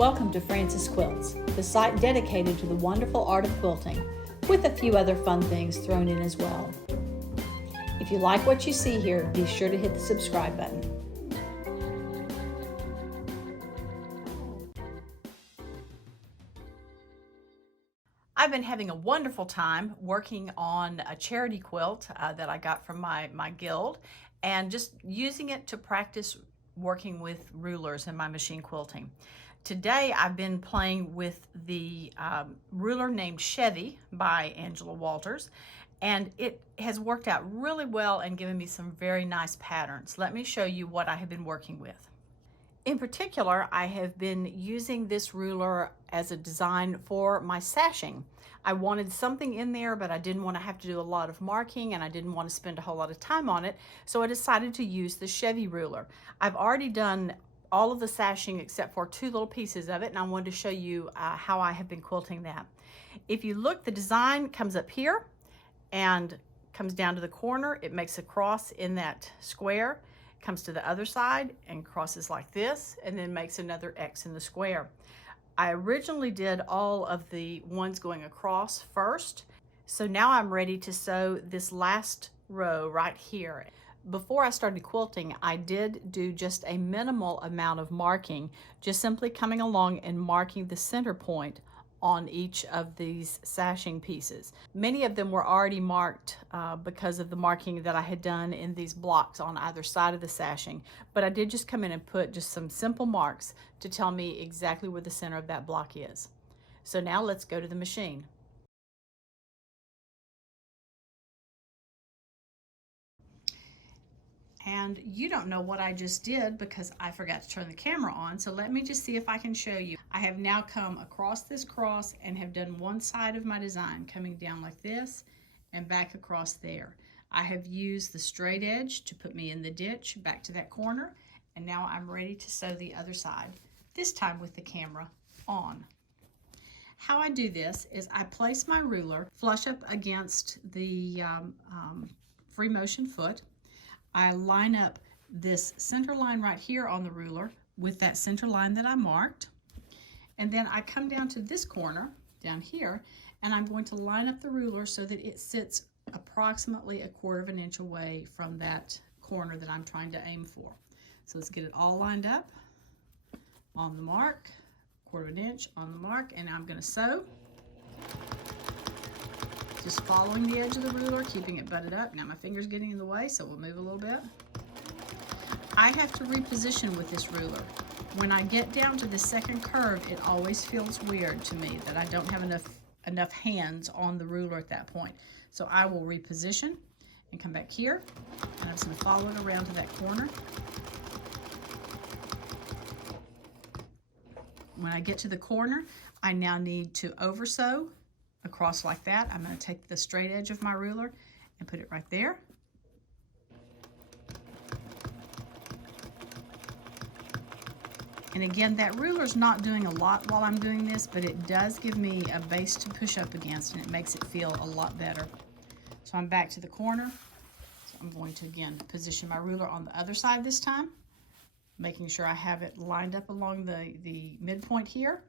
Welcome to Francis Quilts, the site dedicated to the wonderful art of quilting, with a few other fun things thrown in as well. If you like what you see here, be sure to hit the subscribe button. I've been having a wonderful time working on a charity quilt that I got from my guild, and just using it to practice working with rulers in my machine quilting. Today I've been playing with the ruler named Chevy by Angela Walters, and it has worked out really well and given me some very nice patterns. Let me show you what I have been working with. In particular, I have been using this ruler as a design for my sashing. I wanted something in there, but I didn't want to have to do a lot of marking, and I didn't want to spend a whole lot of time on it, so I decided to use the Chevy ruler. I've already done all of the sashing except for two little pieces of it, and I wanted to show you how I have been quilting that. If you look, the design comes up here and comes down to the corner. It makes a cross in that square, comes to the other side and crosses like this, and then makes another X in the square. I originally did all of the ones going across first, so now I'm ready to sew this last row right here. Before I started quilting, I did do just a minimal amount of marking, just simply coming along and marking the center point on each of these sashing pieces. Many of them were already marked because of the marking that I had done in these blocks on either side of the sashing, but I did just come in and put just some simple marks to tell me exactly where the center of that block is. So now let's go to the machine. And you don't know what I just did because I forgot to turn the camera on, so let me just see if I can show you. I have now come across this cross and have done one side of my design, coming down like this and back across there. I have used the straight edge to put me in the ditch back to that corner, and now I'm ready to sew the other side, this time with the camera on. How I do this is I place my ruler flush up against the free motion foot. I line up this center line right here on the ruler with that center line that I marked, and then I come down to this corner down here, and I'm going to line up the ruler so that it sits approximately 1/4 inch away from that corner that I'm trying to aim for. So let's get it all lined up on the mark, 1/4 inch on the mark, and I'm going to sew. Just following the edge of the ruler, keeping it butted up. Now my finger's getting in the way, so we'll move a little bit. I have to reposition with this ruler. When I get down to the second curve, it always feels weird to me that I don't have enough hands on the ruler at that point. So I will reposition and come back here, and I'm just going to follow it around to that corner. When I get to the corner, I now need to over sew across like that. I'm going to take the straight edge of my ruler and put it right there. And again, that ruler's not doing a lot while I'm doing this, but it does give me a base to push up against, and it makes it feel a lot better. So I'm back to the corner. So I'm going to again position my ruler on the other side this time, making sure I have it lined up along the midpoint here,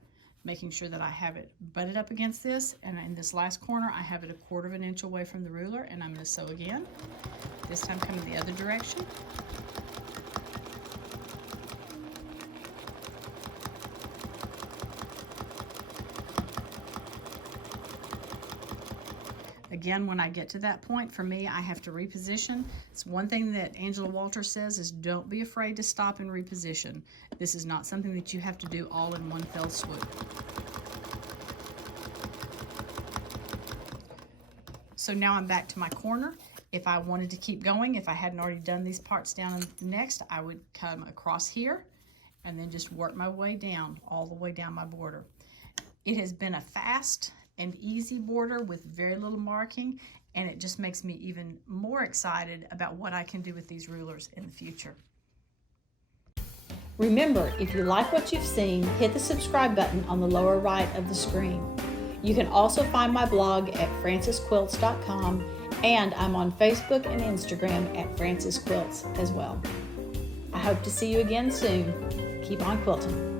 making sure that I have it butted up against this, and in this last corner I have it 1/4 inch away from the ruler, and I'm going to sew again, this time coming the other direction. Again, when I get to that point, for me, I have to reposition. It's one thing that Angela Walters says is don't be afraid to stop and reposition. This is not something that you have to do all in one fell swoop. So now I'm back to my corner. If I wanted to keep going, if I hadn't already done these parts down next, I would come across here and then just work my way down, all the way down my border. It has been a fast and easy border with very little marking, and it just makes me even more excited about what I can do with these rulers in the future. Remember, if you like what you've seen, hit the subscribe button on the lower right of the screen. You can also find my blog at francisquilts.com, and I'm on Facebook and Instagram at Francis Quilts as well. I hope to see you again soon. Keep on quilting.